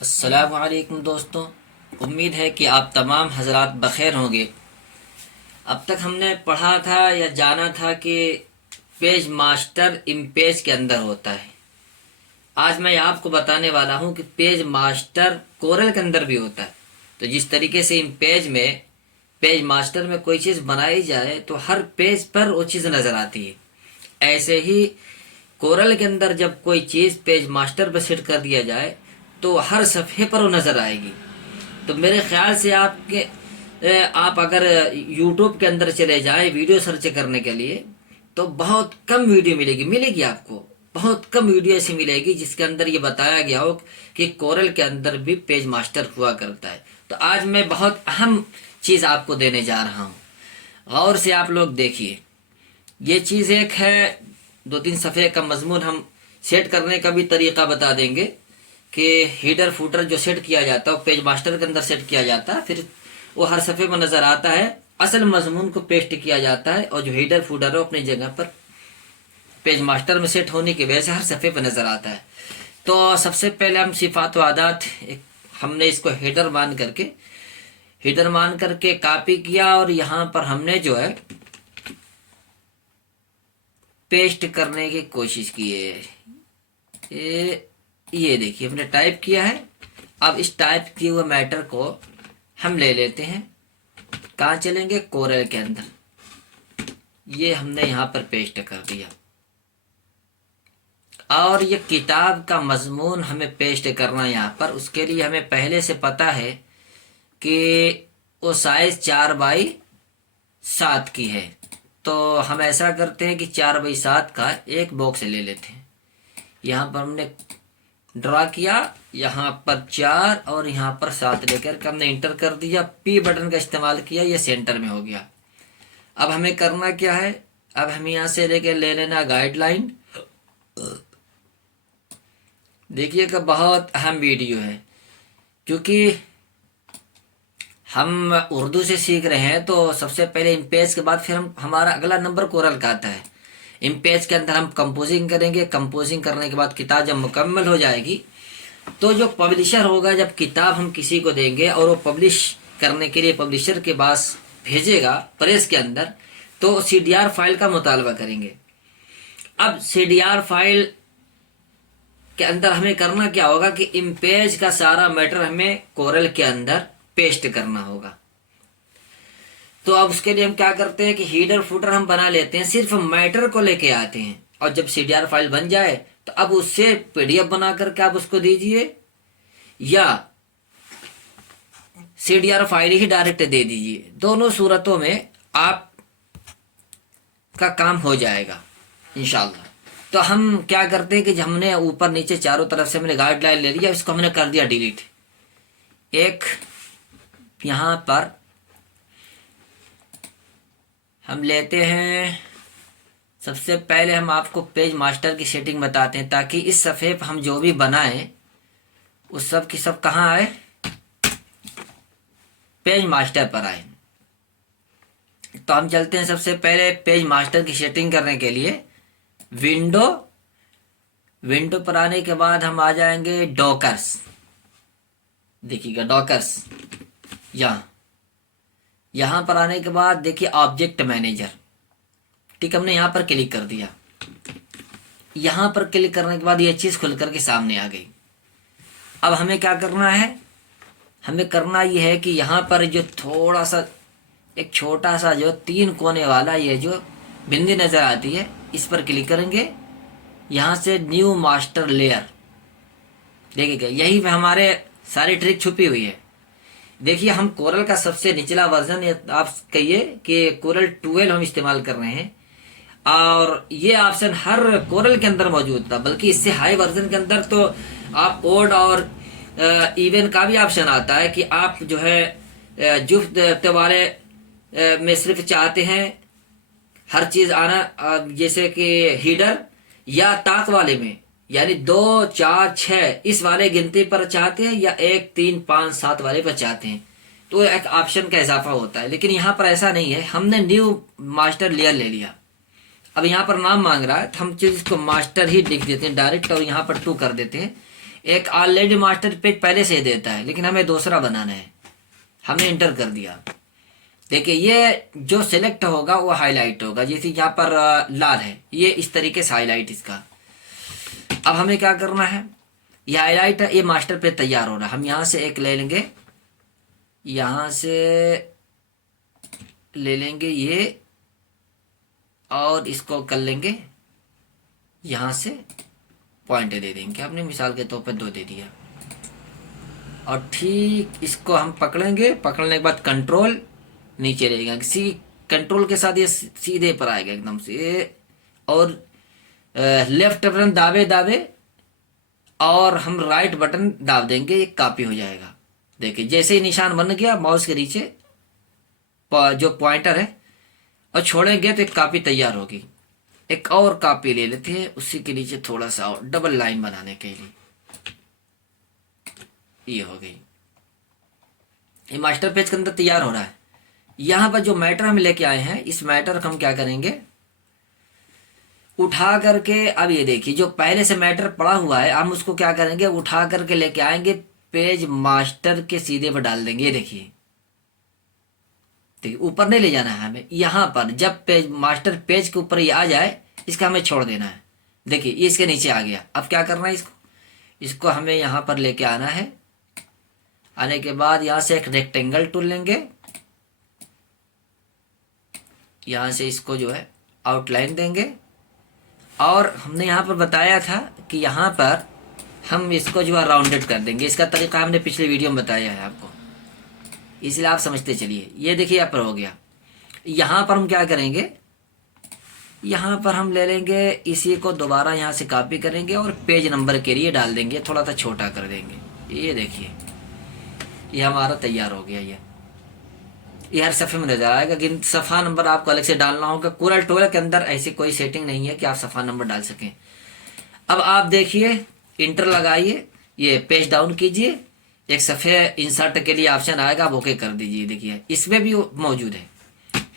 अस्सलामु अलैकुम दोस्तों। उम्मीद है कि आप तमाम हजरात बखैर होंगे। अब तक हमने पढ़ा था या जाना था कि पेज मास्टर इम्पेज के अंदर होता है। आज मैं आपको बताने वाला हूं कि पेज मास्टर कोरल के अंदर भी होता है। तो जिस तरीके से इम्पेज में पेज मास्टर में कोई चीज़ बनाई जाए तो हर पेज पर वो चीज़ नज़र आती है, ऐसे ही कोरल के अंदर जब कोई चीज़ पेज मास्टर पर सेट कर दिया जाए तो हर सफ़े पर वो नज़र आएगी। तो मेरे ख्याल से आप अगर यूट्यूब के अंदर चले जाएं वीडियो सर्च करने के लिए तो बहुत कम वीडियो मिलेगी आपको। बहुत कम वीडियो ऐसी मिलेगी जिसके अंदर ये बताया गया हो कि कोरल के अंदर भी पेज मास्टर हुआ करता है। तो आज मैं बहुत अहम चीज़ आपको देने जा रहा हूँ, गौर से आप लोग देखिए। ये चीज़ एक है, दो तीन सफ़े का मजमून हम सेट करने का भी तरीका बता देंगे कि हीडर फूटर जो सेट किया जाता है वो पेज मास्टर के अंदर सेट किया जाता है, फिर वो हर सफ़े में नज़र आता है। असल मजमून को पेस्ट किया जाता है और जो हीडर फूटर है अपनी जगह पर पेज मास्टर में सेट होने की वजह से हर सफ़े पर नज़र आता है। तो सबसे पहले हम सिफात व आदात हमने इसको हीडर मान करके कॉपी किया और यहाँ पर हमने जो है पेस्ट करने की कोशिश की है। ये देखिए हमने टाइप किया है। अब इस टाइप किए हुए मैटर को हम ले लेते हैं, कहाँ चलेंगे, कोरल के अंदर। ये हमने यहाँ पर पेस्ट कर दिया और ये किताब का मजमून हमें पेस्ट करना है यहाँ पर। उसके लिए हमें पहले से पता है कि वो साइज 4x7 की है। तो हम ऐसा करते हैं कि 4x7 का एक बॉक्स ले लेते हैं। यहाँ पर हमने ड्रा किया, यहाँ पर 4 और यहाँ पर 7 लेकर हमने इंटर कर दिया। पी बटन का इस्तेमाल किया, ये सेंटर में हो गया। अब हमें करना क्या है, अब हम यहाँ से लेकर ले लेना गाइडलाइन। देखिए कि बहुत अहम वीडियो है, क्योंकि हम उर्दू से सीख रहे हैं तो सबसे पहले इम्पेज के बाद फिर हमारा अगला नंबर कोरल का आता है। इम्पेज के अंदर हम कंपोजिंग करेंगे। कंपोजिंग करने के बाद किताब जब मुकम्मल हो जाएगी तो जो पब्लिशर होगा, जब किताब हम किसी को देंगे और वो पब्लिश करने के लिए पब्लिशर के पास भेजेगा प्रेस के अंदर, तो CDR फाइल का मुतालबा करेंगे। अब CDR फाइल के अंदर हमें करना क्या होगा कि इम्पेज का सारा मैटर हमें कोरल के अंदर पेस्ट करना होगा। तो अब उसके लिए हम क्या करते हैं कि हीडर फुटर हम बना लेते हैं, सिर्फ मैटर को लेके आते हैं और जब CDR फाइल बन जाए तो अब उससे PDF बना करके आप उसको दीजिए या CDR फाइल ही डायरेक्ट दे दीजिए। दोनों सूरतों में आप का काम हो जाएगा इंशाल्लाह। तो हम क्या करते हैं कि हमने ऊपर नीचे चारों तरफ से हमने गाइडलाइन ले लिया, इसको हमने कर दिया डिलीट। एक यहाँ पर हम लेते हैं, सबसे पहले हम आपको पेज मास्टर की सेटिंग बताते हैं ताकि इस सफ़े पर हम जो भी बनाएं उस सब की सब कहाँ आए, पेज मास्टर पर आए। तो हम चलते हैं सबसे पहले पेज मास्टर की सेटिंग करने के लिए विंडो पर आने के बाद हम आ जाएंगे डॉकर्स। देखिएगा डॉकर्स, यहाँ पर आने के बाद देखिए ऑब्जेक्ट मैनेजर। ठीक, हमने यहाँ पर क्लिक कर दिया। यहाँ पर क्लिक करने के बाद ये चीज़ खुल करके सामने आ गई। अब हमें क्या करना है, हमें करना ये है कि यहाँ पर जो थोड़ा सा एक छोटा सा जो 3 कोने वाला ये जो बिंदी नज़र आती है, इस पर क्लिक करेंगे। यहाँ से न्यू मास्टर लेयर, देखिएगा यही पे हमारे सारी ट्रिक छुपी हुई है। देखिए हम कोरल का सबसे निचला वर्जन, आप कहिए कि कोरल 12 हम इस्तेमाल कर रहे हैं और ये ऑप्शन हर कोरल के अंदर मौजूद था, बल्कि इससे हाई वर्जन के अंदर तो आप ओड और इवन का भी ऑप्शन आता है कि आप जो है जुफ्त वाले में सिर्फ चाहते हैं हर चीज़ आना, जैसे कि हीडर या ताक वाले में, यानी 2 4 6 इस वाले गिनती पर चाहते हैं या 1 3 5 7 वाले पर चाहते हैं, तो एक ऑप्शन का इजाफा होता है। लेकिन यहाँ पर ऐसा नहीं है, हमने न्यू मास्टर लेयर ले लिया। अब यहाँ पर नाम मांग रहा है तो हम चीज़ को मास्टर ही लिख देते हैं डायरेक्ट और यहाँ पर 2 कर देते हैं। एक ऑलरेडी मास्टर पेज पहले से ही देता है, लेकिन हमें दूसरा बनाना है, हमने इंटर कर दिया। देखिए ये जो सिलेक्ट होगा वो हाईलाइट होगा, जैसे यहाँ पर लाल है, ये इस तरीके से हाईलाइट इसका। अब हमें क्या करना है, ये हाईलाइट ये मास्टर पेज तैयार हो रहा है। हम यहाँ से एक ले लेंगे, यहाँ से ले लेंगे ये, और इसको कर लेंगे यहाँ से पॉइंट दे देंगे, हमने मिसाल के तौर पर 2 दे दिया। और ठीक इसको हम पकड़ेंगे, पकड़ने के बाद कंट्रोल नीचे रहेगा, किसी कंट्रोल के साथ ये सीधे पर आएगा एकदम से, और लेफ्ट बटन दाबे दाबे और हम राइट बटन दाब देंगे, ये कॉपी हो जाएगा। देखिए जैसे ही निशान बन गया, माउस के नीचे जो पॉइंटर है और छोड़ेंगे तो एक कॉपी तैयार होगी। एक और कॉपी ले लेते हैं, उसी के नीचे थोड़ा सा और डबल लाइन बनाने के लिए, ये हो गई। ये मास्टर पेज के अंदर तैयार हो रहा है। यहाँ पर जो मैटर हम लेके आए हैं, इस मैटर को हम क्या करेंगे, उठा करके, अब ये देखिए जो पहले से मैटर पड़ा हुआ है, हम उसको क्या करेंगे, उठा करके लेके आएंगे, पेज मास्टर के सीधे पर डाल देंगे। ये देखिए ऊपर नहीं ले जाना है हमें, यहाँ पर जब पेज मास्टर पेज के ऊपर ये आ जाए, इसका हमें छोड़ देना है। देखिए ये इसके नीचे आ गया। अब क्या करना है, इसको हमें यहाँ पर लेके आना है। आने के बाद यहाँ से एक रेक्टेंगल टूल लेंगे, यहाँ से इसको जो है आउटलाइन देंगे, और हमने यहाँ पर बताया था कि यहाँ पर हम इसको जो है राउंडेड कर देंगे। इसका तरीका हमने पिछले वीडियो में बताया है आपको, इसलिए आप समझते चलिए। ये देखिए यहाँ पर हो गया। यहाँ पर हम क्या करेंगे, यहाँ पर हम ले लेंगे, इसी को दोबारा यहाँ से कॉपी करेंगे और पेज नंबर के लिए डाल देंगे, थोड़ा सा छोटा कर देंगे। ये देखिए ये हमारा तैयार हो गया। ये हर सफ़े में नजर आएगा, कि सफ़ा नंबर आपको अलग से डालना होगा। कोरल टूल के अंदर ऐसी कोई सेटिंग नहीं है कि आप सफ़ा नंबर डाल सकें। अब आप देखिए, इंटर लगाइए, ये पेज डाउन कीजिए, एक सफ़े इंसर्ट के लिए ऑप्शन आएगा, आप ओके कर दीजिए। देखिए इसमें भी मौजूद है।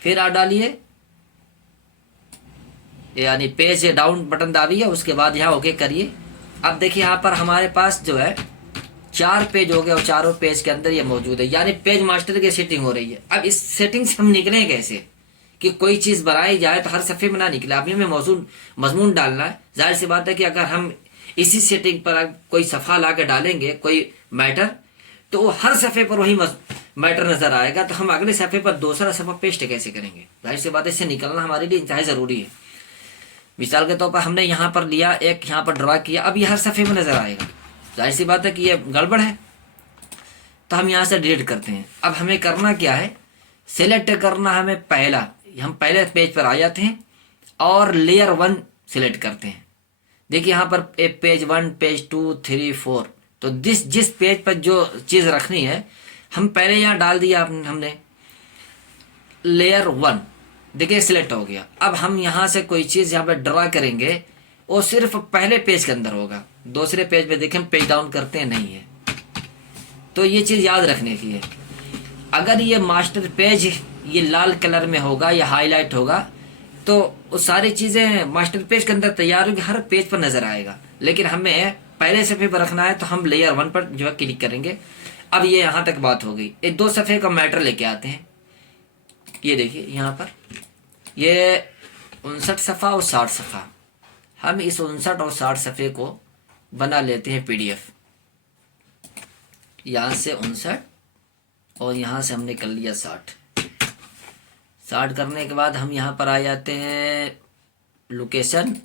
फिर आप डालिए, यानी पेज डाउन बटन दाबिए, उसके बाद यहाँ ओके करिए। अब देखिए यहाँ पर हमारे पास जो है 4 पेज हो गए, और चारों पेज के अंदर ये मौजूद है, यानी पेज मास्टर की सेटिंग हो रही है। अब इस सेटिंग से हम निकलें कैसे, कि कोई चीज़ बनाई जाए तो हर सफ़े में ना निकले, अभी हमें मजमून डालना है। जाहिर सी बात है कि अगर हम इसी सेटिंग पर कोई सफ़ा ला के डालेंगे कोई मैटर, तो हर सफ़े पर वही मैटर नज़र आएगा, तो हम अगले सफ़े पर दूसरा सफ़ा पेस्ट कैसे करेंगे। जाहिर सी बात है, इससे निकलना हमारे लिए इंतहाई ज़रूरी है। मिसाल के तौर पर हमने यहाँ पर लिया, एक यहाँ पर ड्रा किया, अब ये हर सफ़े में नज़र आएगा। जाहिर सी बात है कि ये गड़बड़ है, तो हम यहाँ से डिलीट करते हैं। अब हमें करना क्या है, सिलेक्ट करना हमें पहला, हम पहले पेज पर आ जाते हैं और लेयर 1 सिलेक्ट करते हैं। देखिए यहाँ पर पेज 1, पेज 2, 3, 4, तो जिस पेज पर जो चीज़ रखनी है हम पहले यहाँ डाल दिया हमने लेयर 1। देखिए सिलेक्ट हो गया। अब हम यहाँ से कोई चीज़ यहाँ पर ड्रा करेंगे, वो सिर्फ पहले पेज के अंदर होगा, दूसरे पेज पे देखें पेज डाउन करते हैं नहीं है। तो ये चीज़ याद रखने की है। अगर ये मास्टर पेज ये लाल कलर में होगा या हाईलाइट होगा, तो वो सारी चीज़ें मास्टर पेज के अंदर तैयार होगी, हर पेज पर नज़र आएगा। लेकिन हमें पहले सफ़े पर रखना है, तो हम लेयर 1 पर जो है क्लिक करेंगे। अब ये यहाँ तक बात हो गई। एक 2 सफ़े का मैटर लेके आते हैं। ये देखिए यहाँ पर ये 59 सफ़ा और 60 सफ़ा, हम इस 59 और 60 सफ़े को बना लेते हैं PDF। यहाँ से 59 और यहाँ से हमने कर लिया 60 करने के बाद हम यहाँ पर आ जाते हैं लोकेशन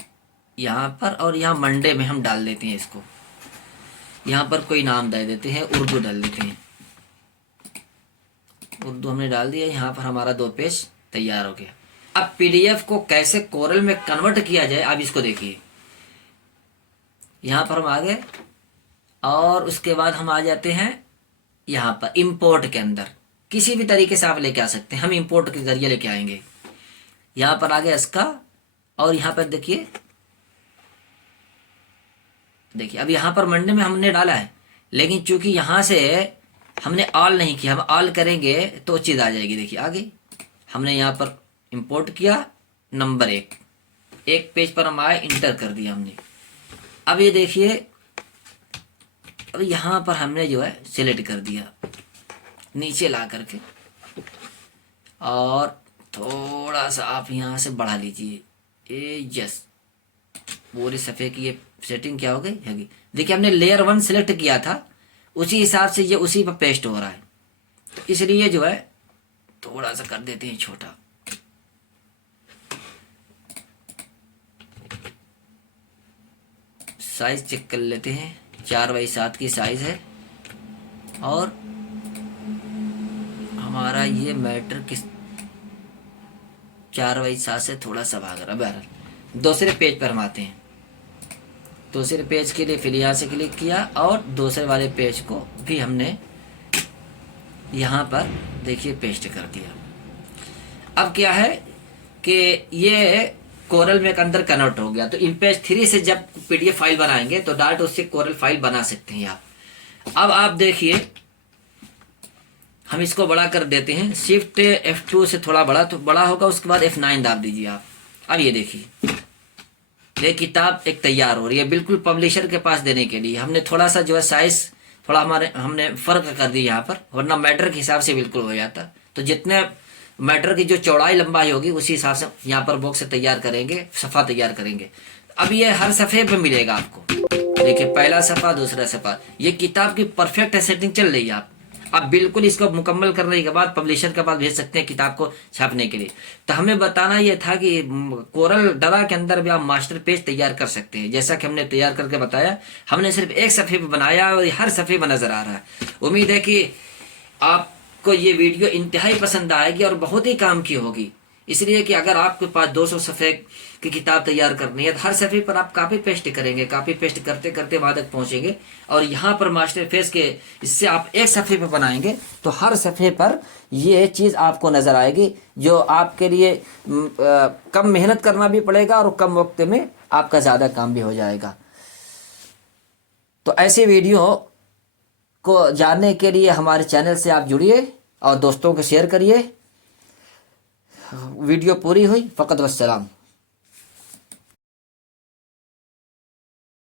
यहाँ पर, और यहाँ मंडे में हम डाल देते हैं इसको। यहाँ पर कोई नाम दे देते हैं, उर्दू डाल देते हैं, उर्दू हमने डाल दिया। यहाँ पर हमारा 2 पेज तैयार हो गया। अब PDF को कैसे कोरल में कन्वर्ट किया जाए, आप इसको देखिए। यहाँ पर हम आ गए और उसके बाद हम आ जाते हैं यहाँ पर इंपोर्ट के अंदर। किसी भी तरीके से आप लेके आ सकते हैं, हम इंपोर्ट के जरिए लेके आएंगे। यहाँ पर आ गया इसका, और यहाँ पर देखिए अब यहाँ पर मंडे में हमने डाला है, लेकिन चूंकि यहाँ से हमने ऑल नहीं किया, हम ऑल करेंगे तो चीज़ आ जाएगी। देखिए आ गई। हमने यहाँ पर इंपोर्ट किया नंबर 1 पेज पर हम आए, इंटर कर दिया हमने। अब ये देखिए अब यहाँ पर हमने जो है सिलेक्ट कर दिया नीचे ला करके, और थोड़ा सा आप यहाँ से बढ़ा लीजिए। यस, पूरे सफ़े की ये सेटिंग क्या हो गई है। देखिए हमने लेयर 1 सिलेक्ट किया था, उसी हिसाब से ये उसी पर पेस्ट हो रहा है। तो इसलिए जो है थोड़ा सा कर देते हैं छोटा। साइज चेक कर लेते हैं, 4x7 की साइज है, और हमारा ये मैटर किस 4x7 से थोड़ा सा भाग रहा। बहरहाल दूसरे पेज पर हम आते हैं। दूसरे पेज के लिए फिर यहाँ से क्लिक किया, और दूसरे वाले पेज को भी हमने यहाँ पर देखिए पेस्ट कर दिया। अब क्या है कि ये कोरल में अंदर कन्वर्ट हो गया। तो इम्पेज 3 से जब पीडीएफ फाइल बनाएंगे तो डायरेक्ट उससे कोरल फाइल बना सकते हैं आप। अब आप देखिए हम इसको बड़ा कर देते हैं, शिफ्ट F2 से थोड़ा बड़ा, तो बड़ा होगा, उसके बाद F9 दाब दीजिए आप। अब ये देखिए ये किताब एक तैयार हो रही है, बिल्कुल पब्लिशर के पास देने के लिए। हमने थोड़ा सा जो है साइज थोड़ा हमने फ़र्क कर दी यहाँ पर, वरना मैटर के हिसाब से बिल्कुल हो जाता। तो जितने मैटर की जो चौड़ाई लंबाई होगी उसी हिसाब से यहाँ पर बॉक्स तैयार करेंगे, सफ़ा तैयार करेंगे। अब ये हर सफ़े पे मिलेगा आपको। देखिए पहला सफ़ा, दूसरा सफ़ा, ये किताब की परफेक्ट सेटिंग चल रही है। आप बिल्कुल इसको मुकम्मल करने के बाद पब्लिशर के पास भेज सकते हैं किताब को छापने के लिए। तो हमें बताना ये था कि कोरल ड्रा के अंदर भी आप मास्टर पेज तैयार कर सकते हैं। जैसा कि हमने तैयार करके बताया, हमने सिर्फ एक सफ़े पे बनाया और हर सफ़े पर नज़र आ रहा है। उम्मीद है कि आपको ये वीडियो इंतहाई पसंद आएगी और बहुत ही काम की होगी। इसलिए कि अगर आपके पास 200 सफ़े की किताब तैयार करनी है तो हर सफ़े पर आप कॉपी पेस्ट करेंगे, कॉपी पेस्ट करते करते वहाँ तक पहुँचेंगे, और यहाँ पर मास्टर पेज के इससे आप एक सफ़े पर बनाएंगे तो हर सफ़े पर ये चीज़ आपको नज़र आएगी, जो आपके लिए कम मेहनत करना भी पड़ेगा और कम वक्त में आपका ज़्यादा काम भी हो जाएगा। तो ऐसे वीडियो को जानने के लिए हमारे चैनल से आप जुड़िए और दोस्तों को शेयर करिए। वीडियो पूरी हुई, फ़कत वस्सलाम।